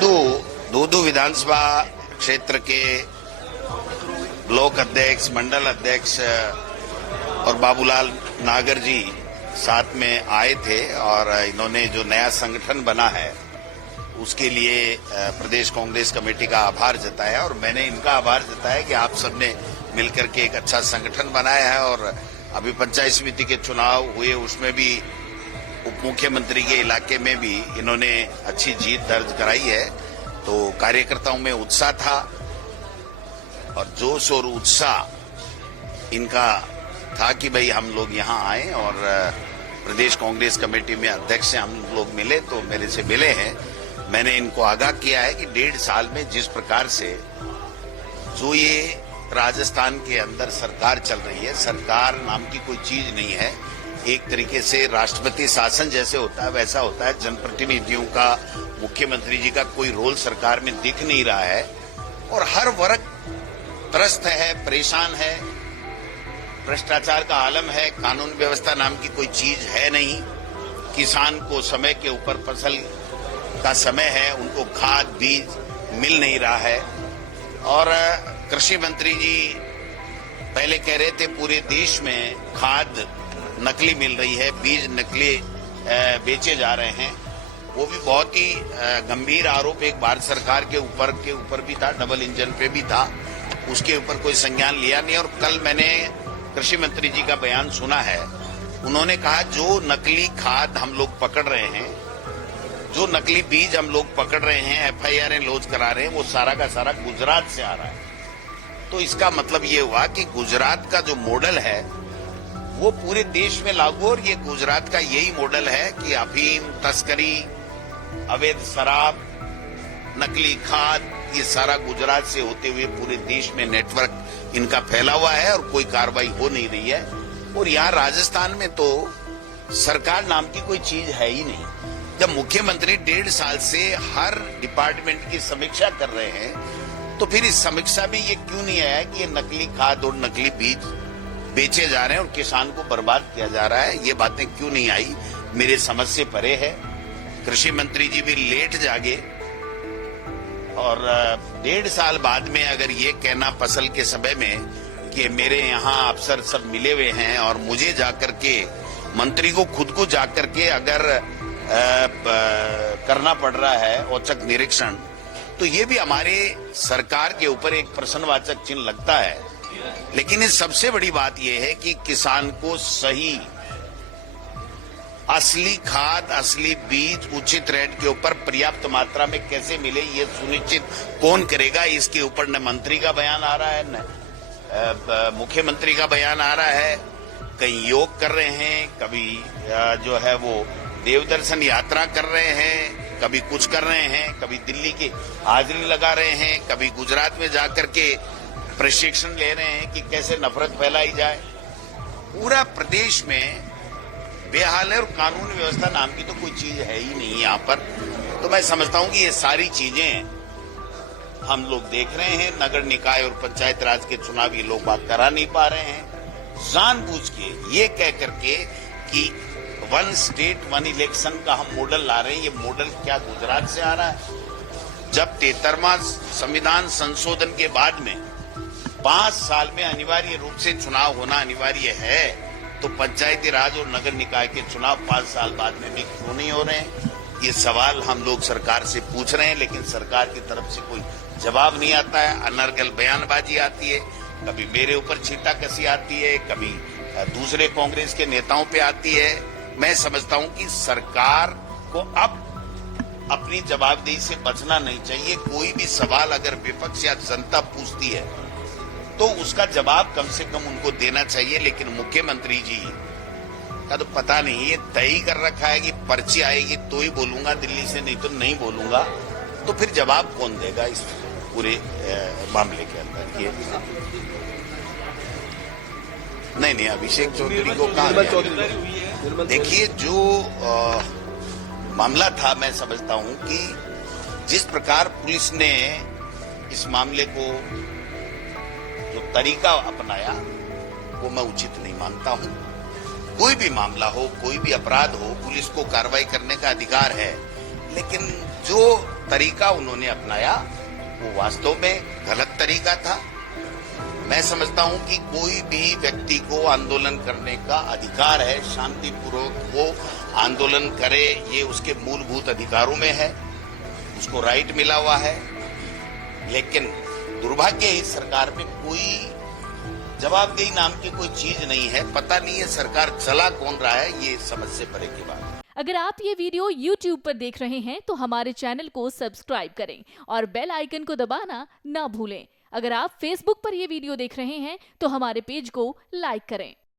दूदू विधानसभा क्षेत्र के ब्लॉक अध्यक्ष, मंडल अध्यक्ष और बाबूलाल नागर जी साथ में आए थे और इन्होंने जो नया संगठन बना है उसके लिए प्रदेश कांग्रेस कमेटी का आभार जताया और मैंने इनका आभार जताया कि आप सबने मिलकर के एक अच्छा संगठन बनाया है। और अभी पंचायत समिति के चुनाव हुए उसमें भी उप मुख्यमंत्री के इलाके में भी इन्होंने अच्छी जीत दर्ज कराई है। तो कार्यकर्ताओं में उत्साह था और जोश और उत्साह इनका था कि भाई हम लोग यहाँ आए और प्रदेश कांग्रेस कमेटी में अध्यक्ष से हम लोग मिले तो मेरे से मिले हैं। मैंने इनको आगाह किया है कि 1.5 साल में जिस प्रकार से जो ये राजस्थान के अंदर सरकार चल रही है, सरकार नाम की कोई चीज नहीं है। एक तरीके से राष्ट्रपति शासन जैसे होता है वैसा होता है। जनप्रतिनिधियों का, मुख्यमंत्री जी का कोई रोल सरकार में दिख नहीं रहा है और हर वर्ग त्रस्त है, परेशान है, भ्रष्टाचार का आलम है, कानून व्यवस्था नाम की कोई चीज है नहीं। किसान को समय के ऊपर फसल का समय है, उनको खाद बीज मिल नहीं रहा है। और कृषि मंत्री जी पहले कह रहे थे पूरे देश में खाद नकली मिल रही है, बीज नकली बेचे जा रहे हैं। वो भी बहुत ही गंभीर आरोप एक भारत सरकार के ऊपर भी था, डबल इंजन पे भी था, उसके ऊपर कोई संज्ञान लिया नहीं। और कल मैंने कृषि मंत्री जी का बयान सुना है, उन्होंने कहा जो नकली खाद हम लोग पकड़ रहे हैं, जो नकली बीज हम लोग पकड़ रहे हैं, FIR लॉन्च करा रहे हैं, वो सारा का सारा गुजरात से आ रहा है। तो इसका मतलब ये हुआ कि गुजरात का जो मॉडल है वो पूरे देश में लागू, और ये गुजरात का यही मॉडल है कि अफीम तस्करी, अवैध शराब, नकली खाद, ये सारा गुजरात से होते हुए पूरे देश में नेटवर्क इनका फैला हुआ है और कोई कार्रवाई हो नहीं रही है। और यहाँ राजस्थान में तो सरकार नाम की कोई चीज है ही नहीं। जब मुख्यमंत्री 1.5 साल से हर डिपार्टमेंट की समीक्षा कर रहे हैं तो फिर इस समीक्षा में ये क्यों नहीं आया कि ये नकली खाद और नकली बीज बेचे जा रहे हैं और किसान को बर्बाद किया जा रहा है? ये बातें क्यों नहीं आई, मेरे समझ से परे है। कृषि मंत्री जी भी लेट जागे और 1.5 साल बाद में अगर ये कहना फसल के समय में कि मेरे यहाँ अफसर सब मिले हुए हैं और मुझे जाकर के, मंत्री को खुद को जाकर के अगर करना पड़ रहा है औचक निरीक्षण, तो ये भी हमारे सरकार के ऊपर एक प्रश्नवाचक चिन्ह लगता है। लेकिन इस सबसे बड़ी बात यह है कि किसान को सही असली खाद, असली बीज उचित रेट के ऊपर पर्याप्त मात्रा में कैसे मिले, ये सुनिश्चित कौन करेगा? इसके ऊपर न मंत्री का बयान आ रहा है, न मुख्यमंत्री का बयान आ रहा है। कहीं योग कर रहे हैं, कभी जो है वो देवदर्शन यात्रा कर रहे हैं, कभी कुछ कर रहे हैं, कभी दिल्ली की हाजिरी लगा रहे हैं, कभी गुजरात में जाकर के प्रशिक्षण ले रहे हैं कि कैसे नफरत फैलाई जाए। पूरा प्रदेश में बेहाल है और कानून व्यवस्था नाम की तो कोई चीज है ही नहीं यहाँ पर। तो मैं समझता हूँ कि ये सारी चीजें हम लोग देख रहे हैं। नगर निकाय और पंचायत राज के चुनाव ये लोग बात करा नहीं पा रहे हैं, जानबूझ के ये कह करके कि 1 स्टेट 1 इलेक्शन का हम मॉडल ला रहे हैं। ये मॉडल क्या गुजरात से आ रहा है? जब 73वां संविधान संशोधन के बाद में 5 साल में अनिवार्य रूप से चुनाव होना अनिवार्य है, तो पंचायती राज और नगर निकाय के चुनाव 5 साल बाद में भी क्यों नहीं हो रहे हैं? ये सवाल हम लोग सरकार से पूछ रहे हैं, लेकिन सरकार की तरफ से कोई जवाब नहीं आता है। अनर्गल बयानबाजी आती है, कभी मेरे ऊपर छींटाकसी आती है, कभी दूसरे कांग्रेस के नेताओं पे आती है। मैं समझता हूं कि सरकार को अब अपनी जवाबदेही से बचना नहीं चाहिए। कोई भी सवाल अगर विपक्ष या जनता पूछती है तो उसका जवाब कम से कम उनको देना चाहिए। लेकिन मुख्यमंत्री जी का तो पता नहीं, ये तय ही कर रखा है कि पर्ची आएगी तो ही बोलूंगा दिल्ली से, नहीं तो नहीं बोलूंगा। तो फिर जवाब कौन देगा इस पूरे मामले के अंदर? ये नहीं, अभिषेक चौधरी को कहा? देखिए, जो मामला था, मैं समझता हूं कि जिस प्रकार पुलिस ने इस मामले को जो तरीका अपनाया वो मैं उचित नहीं मानता हूं। कोई भी मामला हो, कोई भी अपराध हो, पुलिस को कार्रवाई करने का अधिकार है, लेकिन जो तरीका उन्होंने अपनाया वो वास्तव में गलत तरीका था। मैं समझता हूं कि कोई भी व्यक्ति को आंदोलन करने का अधिकार है, शांतिपूर्वक वो आंदोलन करे, ये उसके मूलभूत अधिकारों में है, उसको राइट मिला हुआ है। लेकिन दुर्भाग्य है इस सरकार में कोई जवाबदेही नाम की कोई चीज नहीं है। पता नहीं है सरकार चला कौन रहा है, ये समझ से परे की बात है। अगर आप ये वीडियो YouTube पर देख रहे हैं तो हमारे चैनल को सब्सक्राइब करें और बेल आइकन को दबाना ना भूलें। अगर आप Facebook पर ये वीडियो देख रहे हैं तो हमारे पेज को लाइक करें।